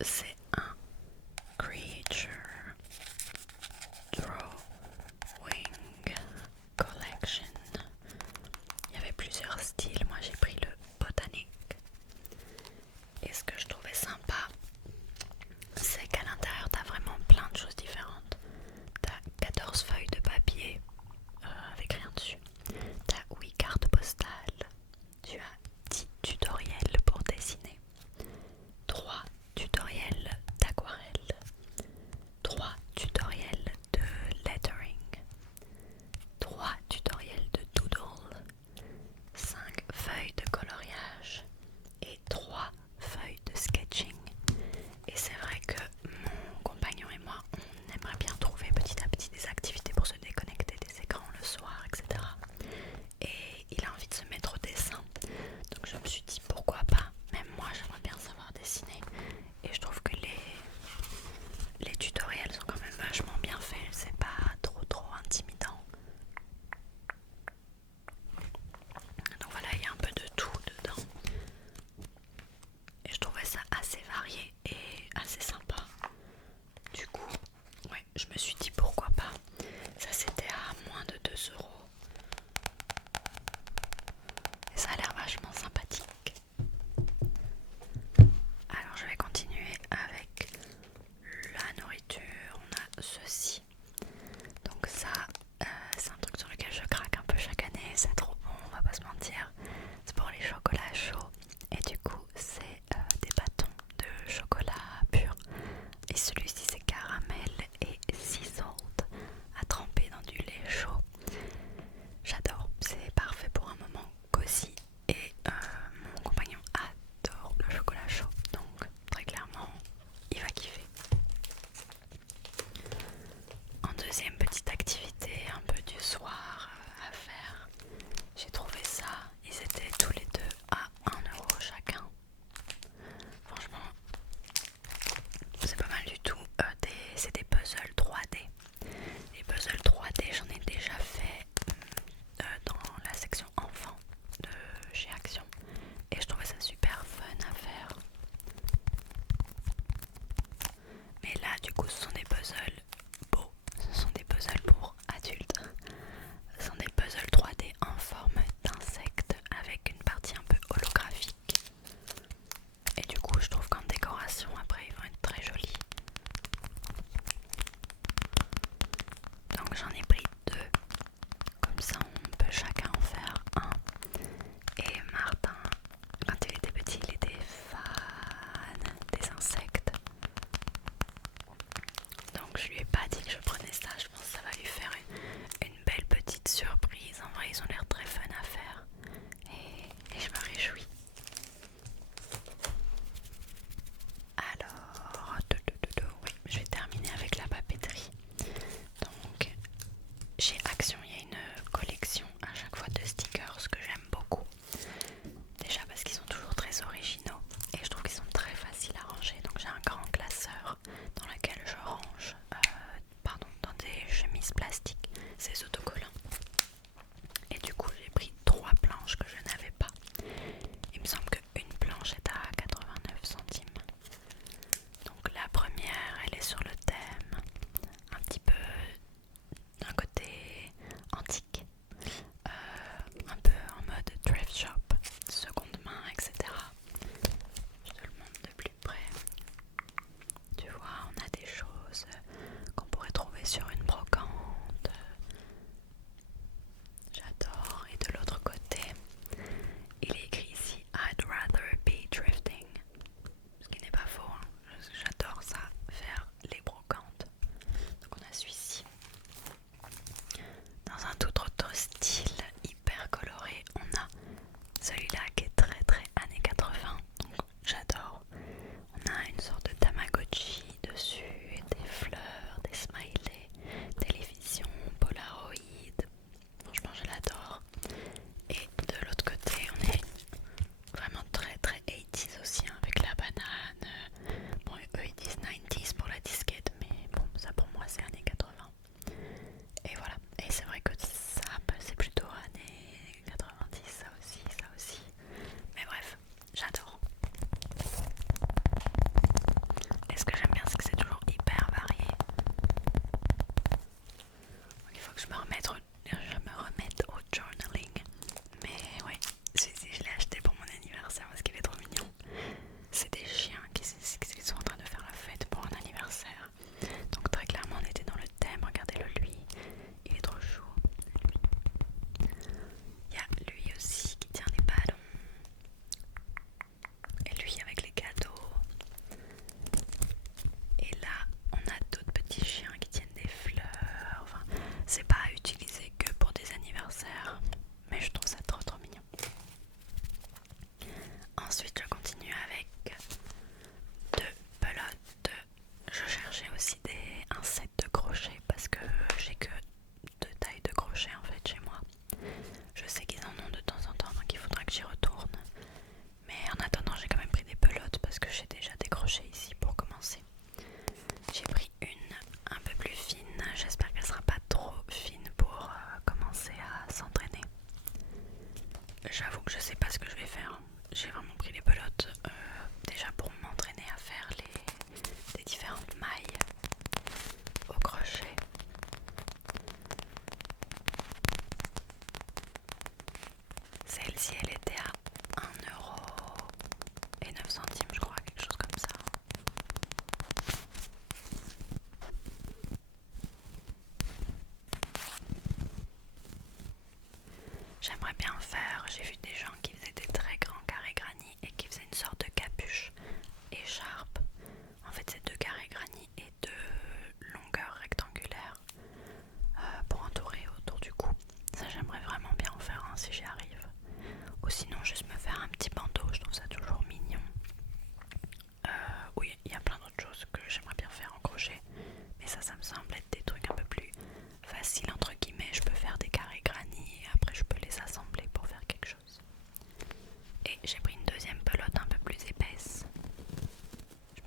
c'est un Creature Drawing Collection. Il y avait plusieurs styles, moi j'ai pris le botanique. Et ce que je trouvais sympa, c'est qu'à l'intérieur t'as vraiment plein de choses différentes. T'as 14 feuilles de papier avec rien dessus. T'as 8 cartes postales. Tu as 10 tutoriels pour dessiner. 3 tutoriels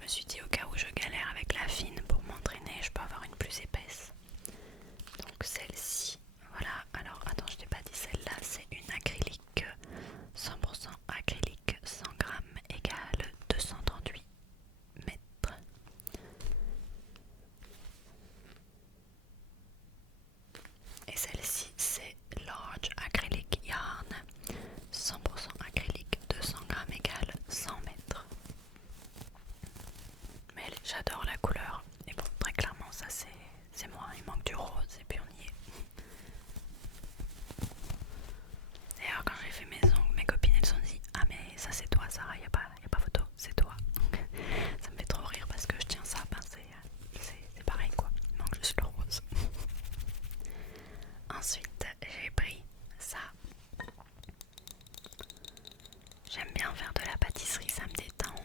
suis dit au cas où je galère avec la fine pour m'entraîner, je peux avoir une plus épaisse. Donc celle-ci, voilà. Alors attends, je t'ai pas dit celle-là, c'est une acrylique 100% acrylique 100 grammes égale 238 mètres. Et celle-ci c'est Large Acrylic Yarn 100% acrylique 200 grammes égale 100 mètres. Mais j'adore la couleur. Et bon, très clairement ça c'est moi, il manque du rose et puis on y est. D'ailleurs quand j'ai fait mes ongles, mes copines elles se sont dit ah mais ça c'est toi Sarah, y a pas photo, c'est toi. Donc ça me fait trop rire parce que je tiens ça, ben c'est pareil quoi, il manque juste le rose. Ensuite j'ai pris ça. J'aime bien faire de la pâtisserie, ça me détend,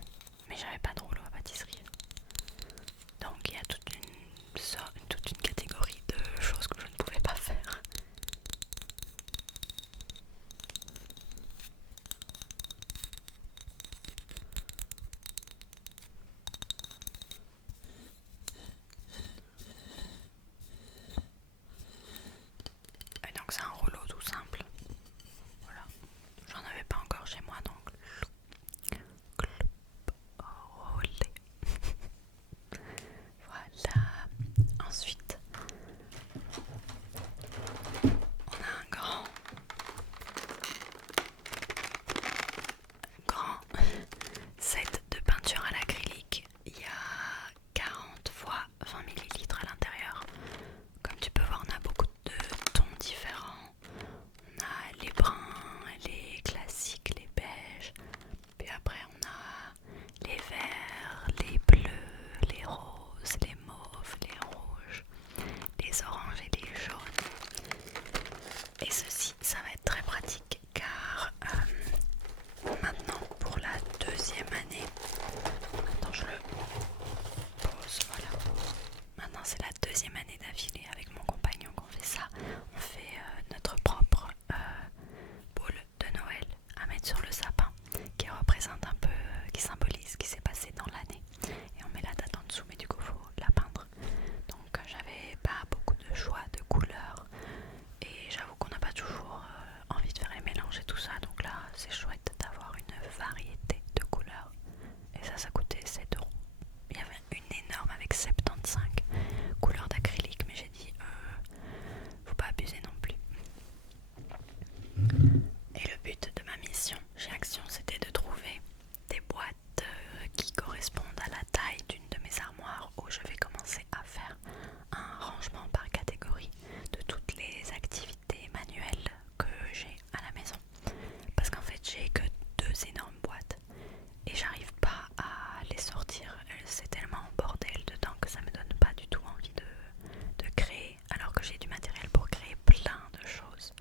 mais j'avais pas de rouleau à pâtisserie. Donc il y a toute une catégorie de choses que je ne pouvais pas faire. Et donc c'est un rouleau tout simple. Voilà. J'en avais pas encore chez moi donc roulé. Voilà. Ensuite on a un grand set de peinture à l'acrylique. Il y a 40 fois 20 ml à l'intérieur. Comme tu peux voir, on a beaucoup de tons différents. On a les bruns, les classiques, les beiges. Puis après on a les verts, les bleus, les roses, les mauves, les rouges, les oranges et les jaunes. Et ceci, ça va être très pratique car maintenant pour la deuxième année, attends je le pose, voilà. Maintenant c'est la deuxième année d'affilée avec mon compagnon qu'on fait ça. On fait notre propre boule de Noël à mettre sur le sapin qui représente un peu, qui symbolise ce qui s'est passé dans l'année. Et on met la date en dessous, mais du coup faut la peindre. Donc j'avais pas beaucoup de choix de couleurs et j'avoue qu'on n'a pas toujours envie de faire les mélanges et tout ça. Donc là c'est chouette d'avoir une variété de couleurs. Et ça coûtait 7 euros. Il y avait une énorme avec 75 couleurs d'acrylique, mais j'ai dit faut pas abuser non plus. Et le but de ma mission chez Action, c'était de trouver des boîtes qui correspondent à la taille d'une de mes armoires où je vais commencer à faire un rangement par catégorie de toutes les activités manuelles que j'ai à la maison. Parce qu'en fait, j'ai que 2 énormes boîtes et j'arrive pas à les sortir. C'est tellement bordel dedans que ça me donne pas du tout envie de créer, alors que j'ai du matériel pour créer plein de choses.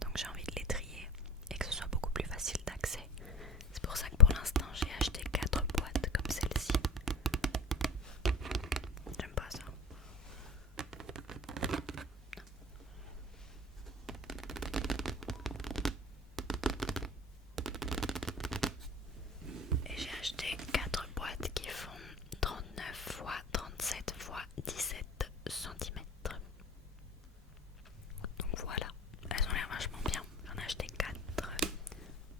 Donc j'ai envie de les trier et que ce soit beaucoup plus facile d'accès. C'est pour ça que pour l'instant j'ai acheté 4 boîtes comme celle-ci. J'aime pas ça. Et j'ai acheté 4 boîtes qui font 39 x 37 x 17 cm. Donc voilà, elles ont l'air vachement bien. J'en ai acheté 4.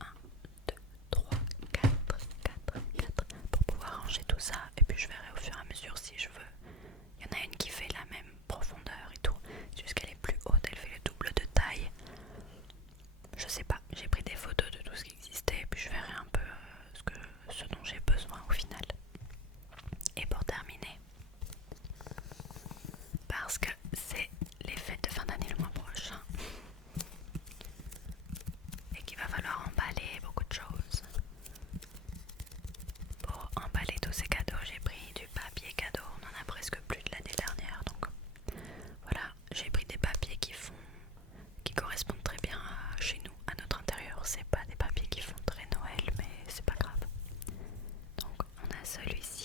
1, 2, 3, 4, 4, 4 pour pouvoir ranger tout ça. Et puis je verrai au fur et à mesure si je veux. Il y en a une qui fait la même profondeur et tout. C'est juste qu'elle est plus haute, elle fait le double de taille. Je sais pas, j'ai pris des photos de tout ce qui existait et puis je verrai un peu ce dont j'ai besoin au final. Et pour terminer, parce que c'est les fêtes de fin d'année le mois prochain et qu'il va falloir emballer beaucoup de choses. Pour emballer tous ces cadeaux, j'ai pris du papier cadeau. On en a presque plus de l'année dernière, donc voilà, j'ai pris des papiers qui correspondent très bien à chez nous, à notre intérieur. C'est pas des papiers qui font très Noël, mais c'est pas grave. Donc on a celui-ci